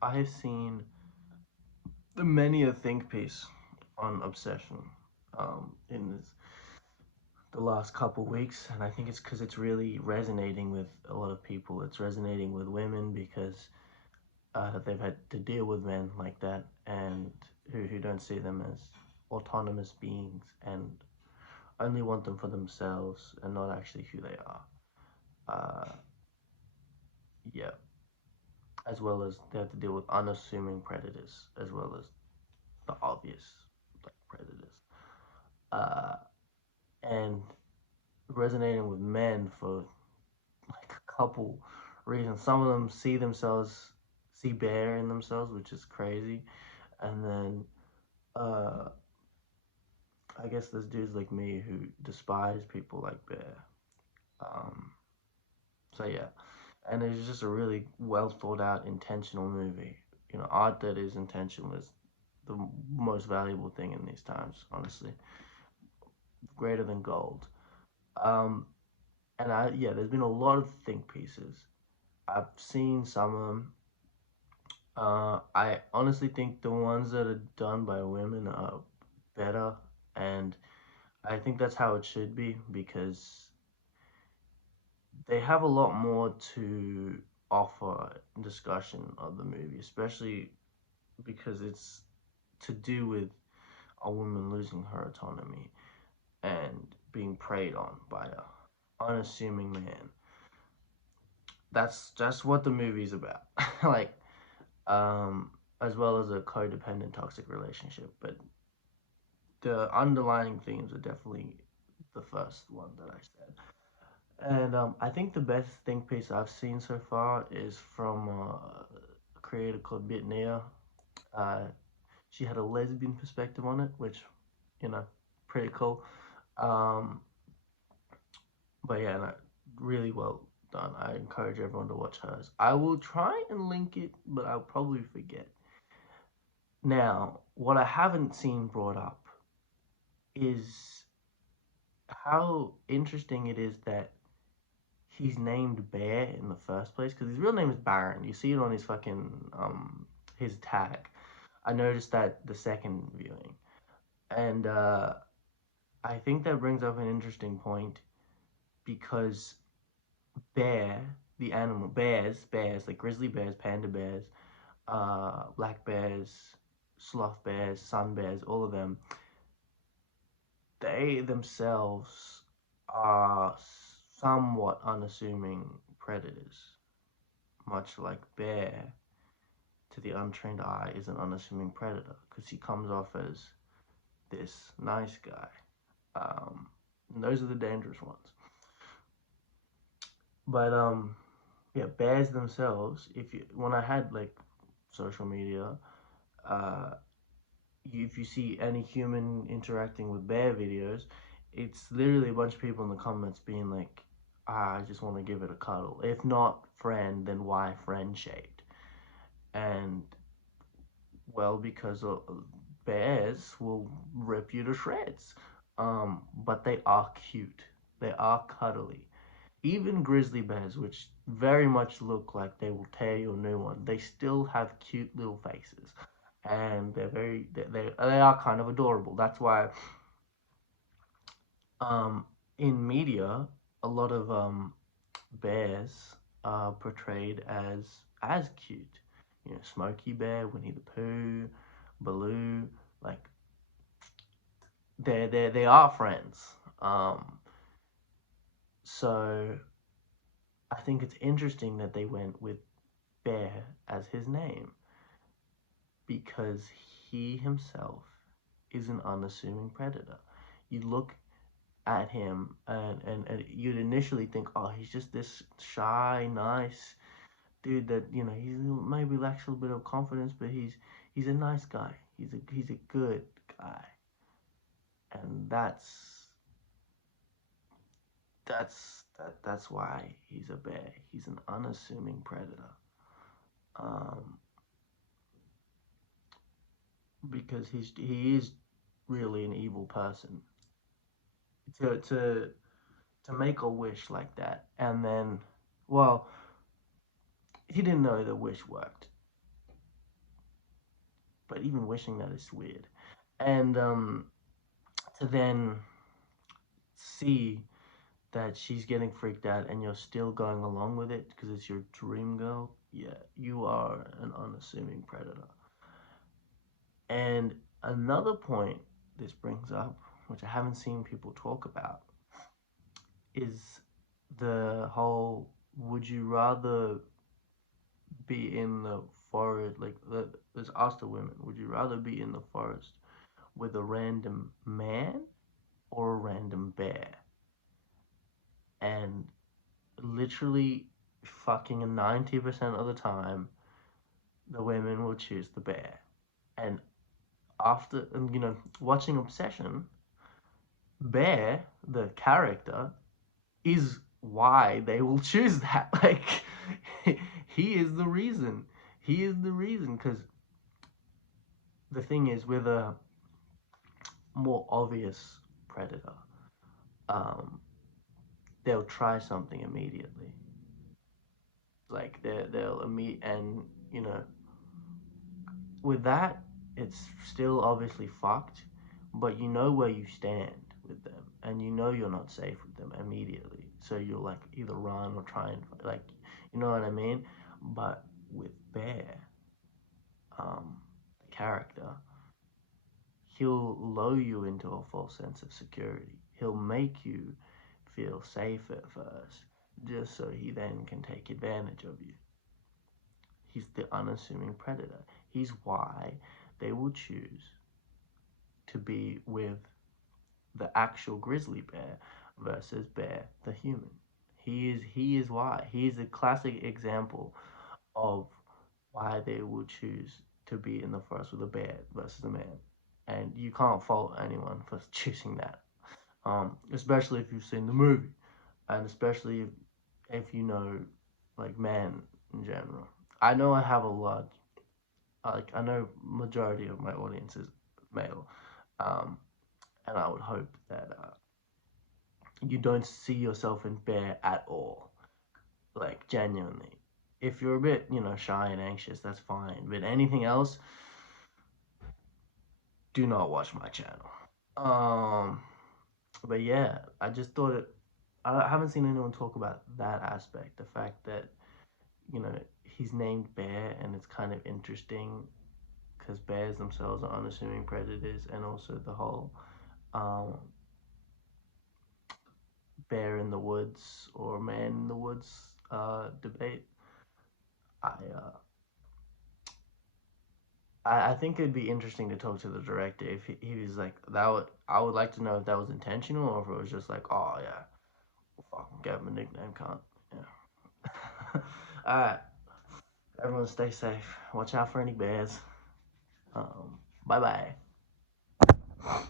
I have seen many a think piece on obsession in the last couple weeks, and I think it's because it's really resonating with a lot of people. It's resonating with women because they've had to deal with men like that, and who don't see them as autonomous beings and only want them for themselves and not actually who they are. Uh, yeah, as well as they have to deal with unassuming predators, as well as the obvious like predators. Uh, and resonating with men for like a couple reasons. Some of them see bear in themselves, which is crazy, and then uh, I guess there's dudes like me who despise people like bear. Um, so yeah, and it's just a really well thought out, intentional movie. You know, art that is intentional is the most valuable thing in these times, honestly. Greater than gold. Um, and yeah, there's been a lot of think pieces. I've seen some of them. I honestly think the ones that are done by women are better, and I think that's how it should be because they have a lot more to offer in discussion of the movie, especially because it's to do with a woman losing her autonomy and being preyed on by a unassuming man. That's what the movie's about. like um as well as a codependent toxic relationship, but the underlying themes are definitely the first one that I said. And I think the best think piece I've seen so far is from a creator called Bitnia. Uh, she had a lesbian perspective on it, which, you know, pretty cool. Um, but yeah, no, really well done. I encourage everyone to watch hers. I will try and link it, but I'll probably forget. Now, what I haven't seen brought up is how interesting it is that he's named Bear in the first place because his real name is Baron. You see it on his fucking his tag. I noticed that the second viewing, and I think that brings up an interesting point because bear, the animal, bears like grizzly bears, panda bears, black bears, sloth bears, sun bears, all of them, they themselves are somewhat unassuming predators, much like bear to the untrained eye is an unassuming predator because he comes off as this nice guy. And those are the dangerous ones. But yeah, bears themselves. If you when I had like social media, uh, if you see any human interacting with bear videos, it's literally a bunch of people in the comments being like, ah, I just want to give it a cuddle. If not friend, then why friend shaped? And well, because bears will rip you to shreds. But they are cute. They are cuddly. Even grizzly bears, which very much look like they will tear your new one, they still have cute little faces, and they are kind of adorable. That's why in media a lot of bears are portrayed as cute. You know, Smokey Bear, Winnie the Pooh, Baloo, like they are friends. Um, so I think it's interesting that they went with Bear as his name because he himself is an unassuming predator. You look at him and you'd initially think, oh, he's just this shy, nice dude that he maybe lacks a little bit of confidence, but he's a nice guy. He's a good guy, and that's why he's a bear. He's an unassuming predator. Um, because he is really an evil person. To make a wish like that, and then, well, he didn't know the wish worked. but even wishing that is weird. And to then see that she's getting freaked out and you're still going along with it because it's your dream girl, yeah, you are an unassuming predator. And another point this brings up, which I haven't seen people talk about, is the whole would you rather be in the forest, like let's ask the women, would you rather be in the forest with a random man or a random bear? And literally fucking 90% of the time the women will choose the bear. And after watching Obsession, Bear, the character, is why they will choose that. Like, he is the reason. He is the reason. Because the thing is, with a more obvious predator, um, they'll try something immediately. Like they'll immediate, and you know, with that, it's still obviously fucked, but you know where you stand with them, and you know you're not safe with them immediately. So you'll like either run or try and like, you know what I mean. But with Bear, the character, he'll lull you into a false sense of security. He'll make you feel safe at first, just so he then can take advantage of you. He's the unassuming predator. He's why they will choose to be with the actual grizzly bear versus Bear the human. He is why. He is a classic example of why they will choose to be in the forest with a bear versus a man. And you can't fault anyone for choosing that. Especially if you've seen the movie. And especially if you know like men in general. I know I have a lot, like I know majority of my audience is male. Um, and I would hope that you don't see yourself in Bear at all, like genuinely. If you're a bit, shy and anxious, that's fine. But anything else, do not watch my channel. Um, but yeah, I just thought it. I haven't seen anyone talk about that aspect. The fact that he's named Bear, and it's kind of interesting because bears themselves are unassuming predators, and also the whole um, bear in the woods or man in the woods debate. I, uh, I think it'd be interesting to talk to the director if he was like that. I would like to know if that was intentional or if it was just like, oh yeah, we'll fucking give him a nickname, cunt. Yeah. All right, everyone, stay safe. Watch out for any bears. Bye bye.